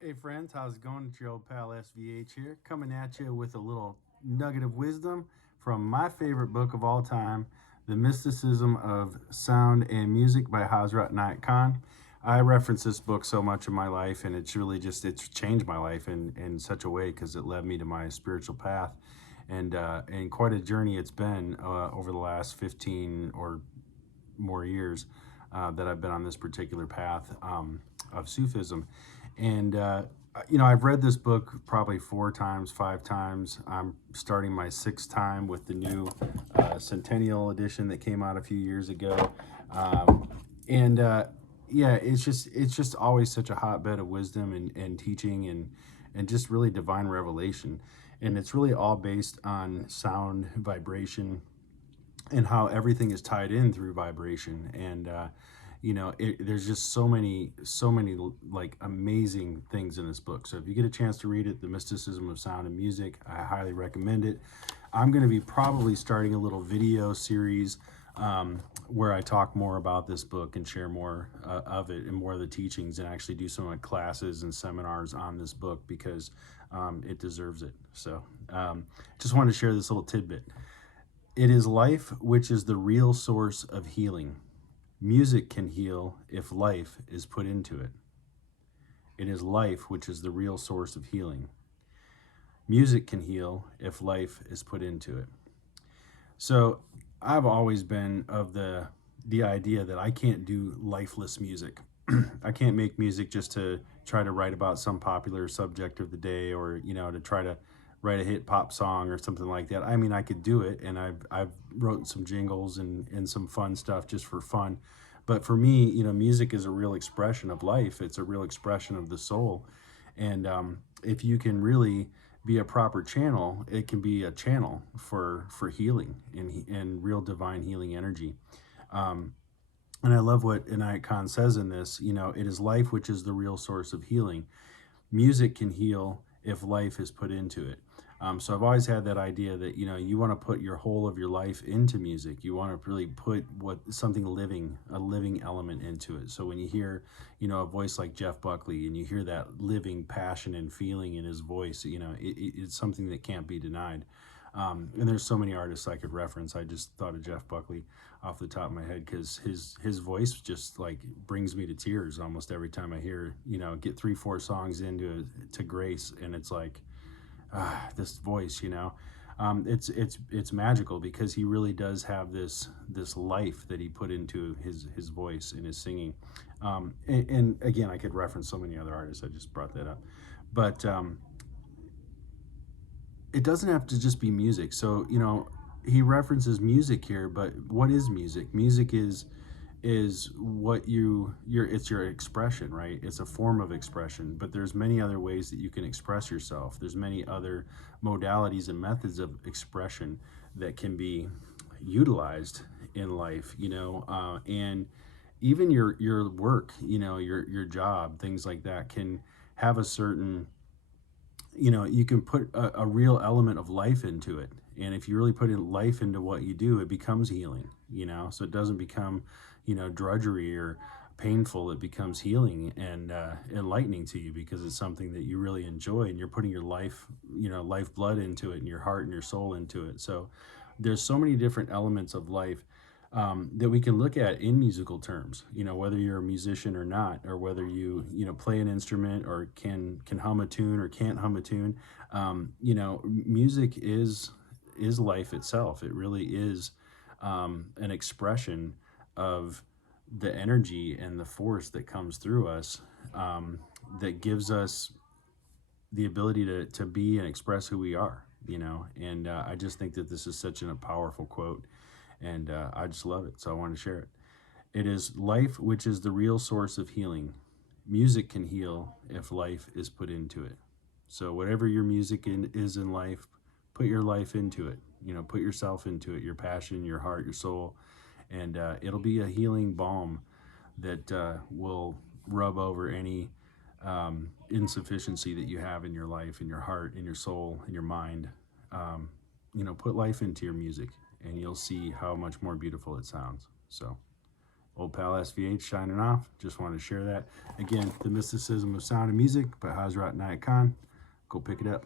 Hey friends, how's it going? It's your old pal SVH here, coming at you with a little nugget of wisdom from my favorite book of all time, The Mysticism of Sound and Music by Hazrat Nayat Khan. I reference this book so much in my life, and it's changed my life in such a way because it led me to my spiritual path, and quite a journey it's been over the last 15 or more years that I've been on this particular path of Sufism. And I've read this book probably 4 times, 5 times. I'm starting my 6th time with the new Centennial edition that came out a few years ago. And Yeah, it's just always such a hotbed of wisdom and teaching and just really divine revelation. And it's really all based on sound, vibration, and how everything is tied in through vibration. There's just so many like amazing things in this book. So if you get a chance to read it, The Mysticism of Sound and Music, I highly recommend it. I'm going to be probably starting a little video series where I talk more about this book and share more of it and more of the teachings, and actually do some like classes and seminars on this book because it deserves it. So just wanted to share this little tidbit. It is life which is the real source of healing. Music can heal if life is put into it. It is life which is the real source of healing. Music can heal if life is put into it. So I've always been of the idea that I can't do lifeless music. I can't make music just to try to write about some popular subject of the day, or to try to write a hit pop song or something like that. I mean, I could do it, and I've wrote some jingles and some fun stuff just for fun. But for me, music is a real expression of life. It's a real expression of the soul. And if you can really be a proper channel, it can be a channel for healing and real divine healing energy. Um, and I love what Inayat Khan says in this. It is life which is the real source of healing. Music can heal if life is put into it. So I've always had that idea that you want to put your whole of your life into music. You want to really put something living, a living element into it. So when you hear a voice like Jeff Buckley, and you hear that living passion and feeling in his voice, it's something that can't be denied. And there's so many artists I could reference. I just thought of Jeff Buckley off the top of my head because his voice just like brings me to tears almost every time I hear, get 3 4 songs into to Grace, and it's like, this voice, it's magical because he really does have this life that he put into his voice and his singing. And again, I could reference so many other artists. I just brought that up, but it doesn't have to just be music. So he references music here, but what is music? Music is what it's your expression, right? It's a form of expression, but there's many other ways that you can express yourself. There's many other modalities and methods of expression that can be utilized in life, and even your work, your job, things like that can have a certain, you can put a real element of life into it. And if you really put in life into what you do, it becomes healing, so it doesn't become, drudgery or painful. It becomes healing and enlightening to you because it's something that you really enjoy, and you're putting your life, lifeblood into it, and your heart and your soul into it. So there's so many different elements of life that we can look at in musical terms. Whether you're a musician or not, or whether you play an instrument or can hum a tune or can't hum a tune. Music is life itself. It really is an expression of the energy and the force that comes through us, that gives us the ability to be and express who we are. And I just think that this is such a powerful quote, and I just love it, so I want to share it. It is life which is the real source of healing. Music can heal if life is put into it. So whatever your music is in life, put your life into it. Put yourself into it, your passion, your heart, your soul, and it'll be a healing balm that will rub over any insufficiency that you have in your life, in your heart, in your soul, in your mind. Um, put life into your music, and you'll see how much more beautiful it sounds. So Old Pal SVH signing off. Just wanted to share that. Again, The Mysticism of Sound and Music by Hazrat Inayat Khan. Go pick it up.